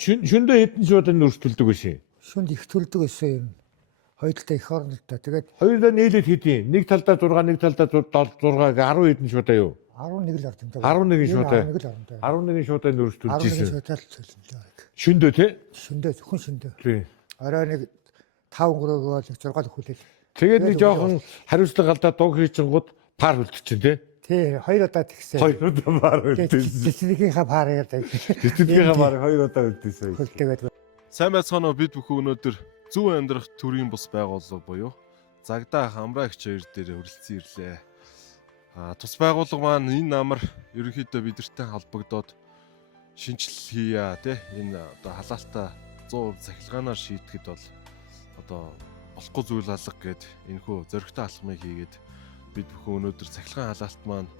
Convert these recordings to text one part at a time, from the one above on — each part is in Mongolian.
Шөндөө хэдэн шуудаа нүрстүүлдэг байсан юм? Шүнд их төлдөг байсан юм. Хоёр талдаа их орнолтой. Тэгээд Хоёулаа нийлээд хэдийн? Нэг талдаа 6, нэг талдаа 6 гэ 10 хэдэн шуудаа юу? 11 л орд юм даа. 11 шуудаа. 11 л орд юм даа. 11 шуудаа нүрстүүлж 11 ирсэн. шуудаа л төлсөн. Шөндөө тий? Шүндээ зөвхөн шүндээ. Тий. Орой нэг 5 гөрөөгөө 6 л хүлээл. Тэгээд нэг жоохон хариуцлага алдаа дуг хийчихэнгууд пар үлдчихэв тий? Тий, 2 удаа тэгсэн. 2 удаа пар үлдээсэн. Цэцлэгийнхаа паар яадаг. Тэтгэхийн пар 2 удаа үлдээсэн. Хөлтэйгээд. Сайн байцгаана уу, бид бүхэн өнөөдөр зөв амьдрах төрийн бус байгууллага буюу Загдаа Хамраагч хоёр дээр хүрэлцэн ирлээ. Тус байгууллага маань энэ намар ерөнхийдөө бидэртэй холбогдоод шинжилэл хийя тий энэ одоо халаалтаа 100% цахилгаанаар шийдэхэд бол одоо болохгүй зүйл алга гэд энэхүү зөрөгтэй алхмыг хийгээд бид бүхэн өнөөдөр цахилгаан халаалт маань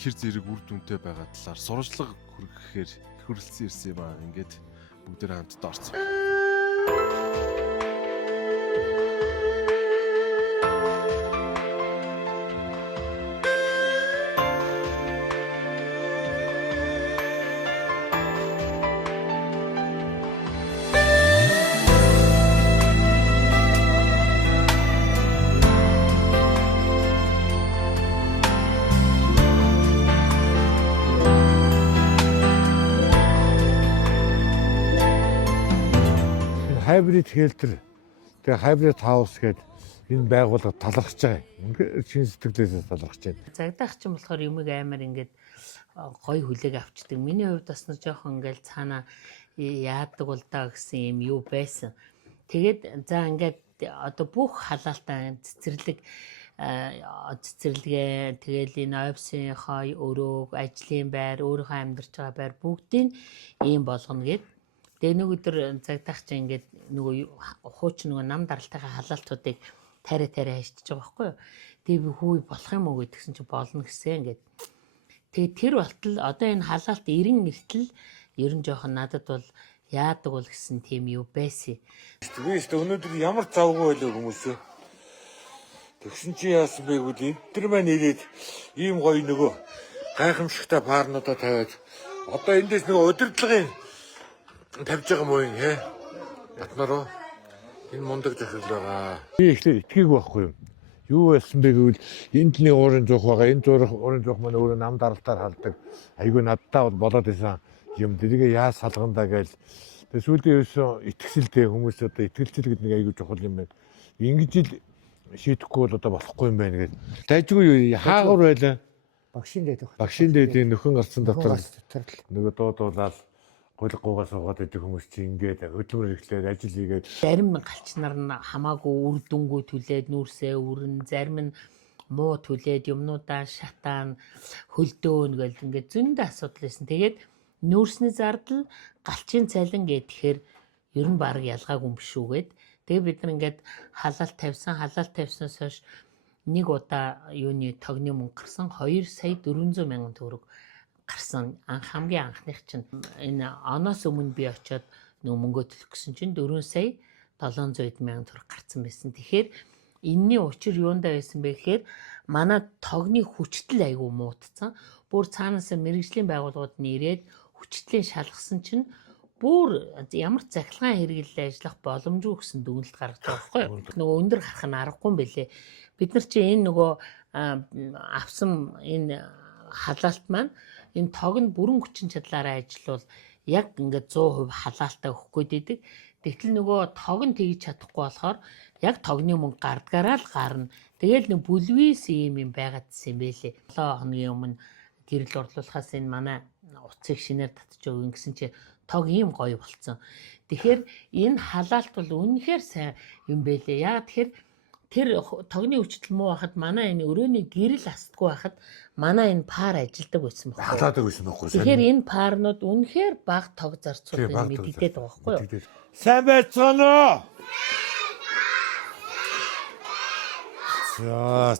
хэр зэрэг үр дүнтэй байгаа талаар сурвалжлага хүргэхээр хүрэлцэн ирсэн юм аа. Ингээд бүгдээ хамтдаа орцсон. Hybrid Helter тэгээ Hybrid House гэдэг энэ байгууллага талархаж байгаа. Үнэхээр чин сэтгэлээсээ талархаж байна. Загдаач юм болохоор юмыг амар ингээд гой хүлээг авчдаг. Миний хувьд бас нэг жоохон ингээд цаана яадаг бол даа гэсэн юм юу байсан. Тэгээд за ингээд одоо бүх халаалтаа цэцэрлэг цэцэрлэгээ тэгэл энэ офисынхаа өрөөг, ажлын байр, өөрийнхөө амьдарч байгаа байр бүгдийг ийм болгоно гэд. Тэгээ нэг өдөр Загдаач ингээд нөгөө хууч нөгөө нам даралтайгаа халаалтуудыг тариа хайчиж байгаа байхгүй юу. Тэгээ би хүү болох юм уу гэдгсэн чи болно гэсэн ингээд. Тэгээ тэр болтол одоо энэ халаалт 90 нэртэл ер нь жоохон надад бол яадаг бол гэсэн тийм юу байсан. Би ч өнөөдөр ямар завгүй байлаа хүмүүсээ. Тэгсэн чи яасан бэ гэвэл энэ төр маань ирээд ийм гоё нөгөө гайхамшигтай парнуудаа тавиад одоо эндээс нөгөө удирдлагын тавьж байгаа мó юм хэ. Батнараа энэ мундаг захирал байгаа. Би ихлээр итгийг байхгүй юм. Юу байсан бэ гэвэл энд нэг уурын зуух байгаа. Энэ уурын зуух маань өөрөө нам даралтаар халдаг. Айгүй надтай бол болоод исэн юм. Тэрийг яаж салгандаа гээл. Тэгээ сүүлийн ерөөсөө итгсэлтэй хүмүүс одоо итгэлцэл гэдэг нэг айгүй чухал юм байна. Ингэж ил шийдэхгүй бол одоо болохгүй юм байна гэдэг. Дайжгүй хаагур байлаа. Багшийн дээд. Багшийн дээдийн нөхөн гарсан дотор нөгөө дуудуулаад гулгуугаа суугаад идэх хүмүүс чинь ингээд хөдөлмөр эхлээд ажил хийгээд Зарим галчнаар нь хамаагүй үр дүнгүй түлээд нүүрсээ өрн, зарим нь муу түлээд юмнуудаа шатаан хөлдөөн гэл ингээд зөндөө асуудал байсан. Тэгээд нүүрсний зардал галчийн цалин гэхээр ер нь баг ялгаагүй юм шүүгээд. Тэгээ бид нар ингээд халаалт тавьснаас хойш нэг удаа юуны тогны мөнгө гарсан 2 сая 400 мянган төгрөг гарсан. Хамгийн анхных чинь энэ оноос өмнө би очиод нөгөө мөнгөө төлөх гэсэн чинь 4 сая 700 мянган төгрөг гарсан байсан. Тэгэхээр энэний учир юундаа байсан бэ гэхээр манай тогны хүчтэл айгүй муутсан. Бүр цаанаас мэрэгжлийн байгууллагууд нэрээд хүчтлийн шалгасан чинь бүр ямар захилгаан хэрэглээ ажиллах боломжгүй гэсэн дүгнэлт гаргаж байгаа байхгүй юу? Нөгөө өндөр харах нь аргагүй юм бэлээ. Бид нар чи энэ нөгөө авсан энэ халаалт маань энэ тогнд бүрэн хүчин чадлаараа ажиллавал яг ингээд 100% халаалтаа өгөх гээд идэг. Тэгтэл нөгөө тог нь тэгж чадахгүй болохоор яг тогны мөнгө гардгаараа л гарна. Тэгэл нэг бүлвис юм байгаадсэн юм бэлээ. 7 хоногийн өмнө гэрэл орлуулахаас энэ манай утсыг шинээр татж өгөн гэсэн чи тог ийм гоё болцсон. Тэгэхээр энэ халаалт бол үнэхээр сайн юм бэлээ. Яа тэгэхээр тэр тогны хүчтэл муу байхад манай энэ өрөөний гэрэл асдаггүй байхад манай энэ пар ажилдаг байсан байна. халаадаг байсан байхгүй. Тэгэхээр энэ парнууд үнэхээр баг тог зарцуулах мэддэгдээд байгаа байхгүй юу? Сайн байцгаана уу? За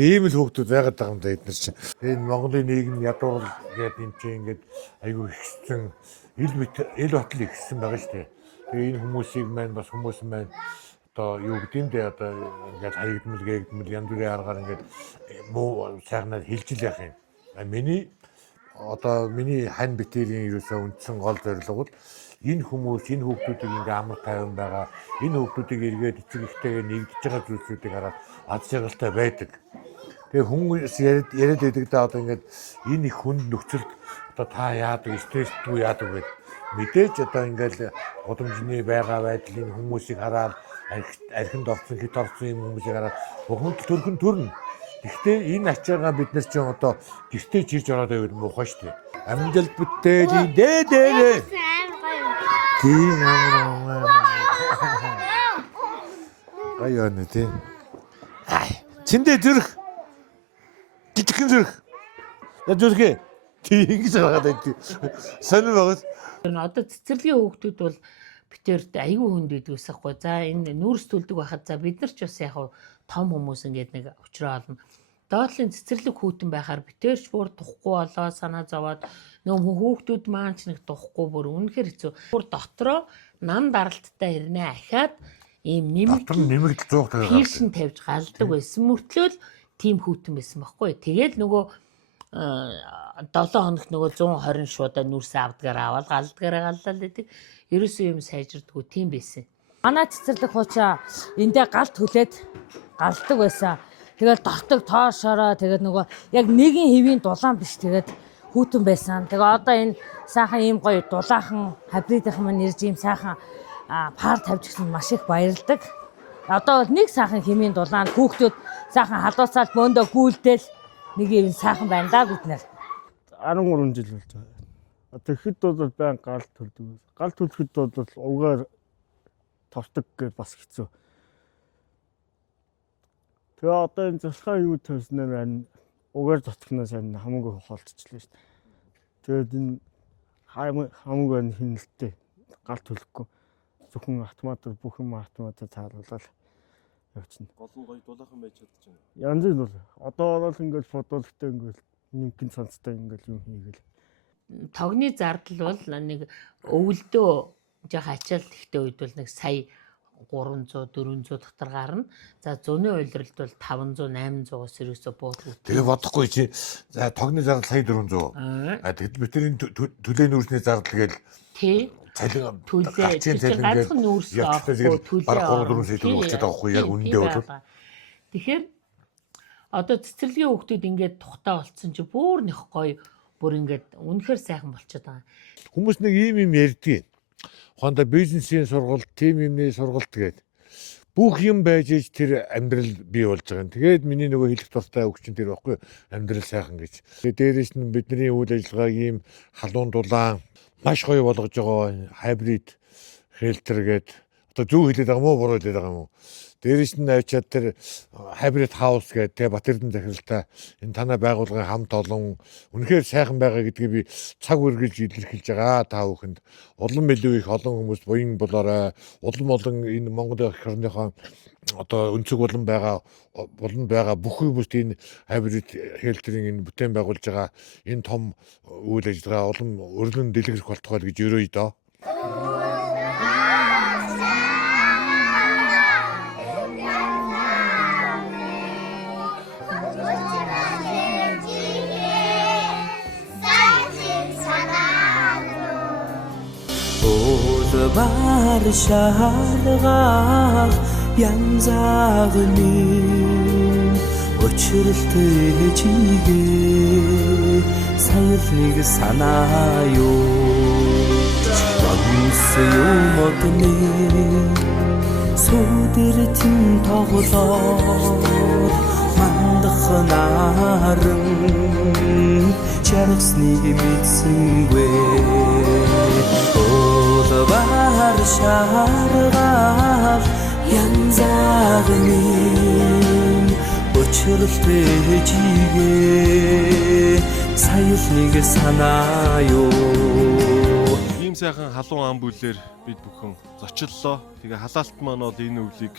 ийм л хүүхдүүд байгаад байгаа юм да эдгээр чинь. Энэ Монголын нийгэм ядуурл гэдэг юм чинь ингээд айгүй ихсэн ил батал ихсэн байгаа шүү дээ. Тэгээ энэ хүмүүсийг маань бас хүмүүс маань одоо юу гэдэм дээ одоо ингээд хаягдмал гээгдмэл янз бүрийн аргаар ингээд муу сайхнаар хилжил яах юм. Миний хань битэрийн ерөөсөө үндсэн гол зорилго бол энэ хүмүүс энэ хүүхдүүдийг ингээ амар тайван байгаа. Энэ хүүхдүүдийг эргээд эцэг эхтэйгээ нэгдэж байгаа зүйлсүүдийг хараад аз жаргалтай байдаг. Тэгээ хүмүүс яриад байдаг да одоо ингээд энэ их хүнд нөхцөлд одоо та яадаг, стрессгүй яадаг гэд мэдээж одоо ингээл годамжны байгаа байдлын хүмүүсийг хараад архинд орсон хит орсон юм хүмүүсийг хараад бухимд төрхөн төрнө. Гэхдээ энэ ачаагаа бид нар чинь одоо гэртээ чирж ороод байвал муухай шүү дээ. Амжилт бүтээли дээ. Тийм аа. Аяаны тий. Чиндээ зүрх. Жижигхэн зүрх. Я зүрхээ. Тий ингэж байгаа даа. Сонир байгаа. Одоо цэцэрлэгийн хүүхдүүд бол битэрд аюу хүнд байдгүйс ахгүй. За энэ нүүрс төлдөг байхад за бид нар ч бас яг том хүмүүс ингээд нэг уучраа олно. Доотлын цэцэрлэг хүүтэн байхаар битэрч бүр тухгүй болоо санаа зовоод нөө хүүхдүүд маань ч нэг тухгүй бүр үнэхэр хэцүү. Бүр дотроо нам даралттай ирнэ ахаад ийм нэмэгдэл 100 төгрөг хийшин тавьж галдаг байсан мөртлөө тийм хүүтэн байсан байхгүй. Тэгээд нөгөө 7 хоногт нөгөө 120 шуудаа нүрсээ авдгаараа аваад галдгаараа галлал гэдэг. Ерөөсөө юм сайжирдаггүй тийм байсан. Манай цэцэрлэг хуучаа эндээ галт хүлээд галдаг байсан. Тэгээд дортог тоошороо тэгээд нөгөө яг нэгэн хэвийн дулаан биш тэгээд хүүтэн байсан. Тэгээ одоо энэ сайхан ийм гоё дулаахан хабридийнхан маань ирж ийм сайхан пар тавьж гисэн маш их баярлдаг. Одоо бол нэг сайхан хэмийн дулаан хүүхдүүд сайхан халуусаал бөөндөө гүйлдээл нэг юм сайхан байна да бид нар. 13 жил болж байгаа. Одоо хэд бол байн галт төлдөг. Галт төлөхөд бол угаар товтог гэж бас хэцүү. Тэгээ одоо энэ засгаа юу тавьснаар байна. Угаар дотгоноос энэ хамаагүй холцчихлээ шүү дээ. Тэгээд энэ хамаагүй хинэлттэй галт төлөхгүй. Зөвхөн автоматар бүх юм автоматар тааруулаад явчихна. Гол нь гоё дулаахан байж чадчихна. Янз бүр бол одоо бол ингээл фотологтой ингээл нэгэн цанцтай ингээл юм хийгээл. Тогны зардал бол нэг өвөлдөө жоох ачаал ихтэй үед бол нэг сая 300 400 дотор гарна. За зуны уйлралд бол 500 800-аас ерөөсө буудлагд. Тэгээ бодохгүй чи за тогны зардал сая 400. Тэгэд бидний төлөөний нүүрсний зардал гээл тий цалин төлөө ганцхан нүүрс авахгүй баг 3-4 сая төгрөг болчиход байгаа хгүй яг үндэ бол. Тэгэхээр одоо цэцэрлэгийн хүүхдүүд ингээд тухтаа болцсон чи бүр нэх гоё бүр ингээд үнэхээр сайхан болчиход байгаа. Хүмүүс нэг юм ярьдгийг. Хондоо бизнесийн сургалт, тим юмны сургалт гээд бүх юм байж ич тэр амьдрал бий болж байгаа юм. Тэгээд миний нөгөө хэлэх дуртай үг чинь тэр баггүй амьдрал сайхан гэж. Тэгээд дээрээс нь бидний үйл ажиллагааг ийм халуун дулаан маш гоё болгож байгаа хайбрид хэлтер гээд одоо зөв хэлээд байгаа мó буруу хэлээд байгаа юм уу? Дээрээс нь авчиад тэр хайбрид хаус гэдэг те Батэрдэн захиралтай энэ танай байгууллагын хамт олон үнэхээр сайхан байгаа гэдгийг би цаг үргэлж илэрхийлж байгаа та бүхэнд. Улам илүү их олон хүмүүс буян болоорой. Улам энэ Монгол их орныхоо одоо өнцөг улам байгаа бүх хүмүүст энэ хайбрид хэлтерийн энэ бүтээн байгуулж байгаа энэ том үйл ажиллагаа улам өрлөн дэлгэрэх болтгой гэж өрөөе доо. Бар шааргаах янзаагны өчрөлтэй чигээ саярлыг санаа юу онс юмодны сүдэртэн тоглоод мандах наран чаргасныг мэдсэнгүй бар шааргаал янзаагны өчрөлтэй чигээ саярлыг санаа юу. Ийм сайхан халуун ам бүлээр бид бүхэн зочлоо. Тэгээ халаалт маань бол энэ өвлийг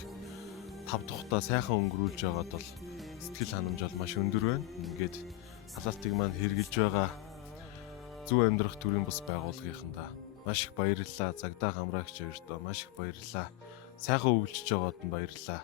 5 тухтаа сайхан өнгөрүүлж байгаад бол сэтгэл ханамж бол маш өндөр байна. Ингээд халаалтыг маань хэрглэж байгаа Зөв амьдрах төрийн бас байгууллагынхандаа маш их баярлалаа. Загдаа хамраагч хоёртоо маш их баярлалаа. Сайхан өвлөж байгаад нь баярлалаа.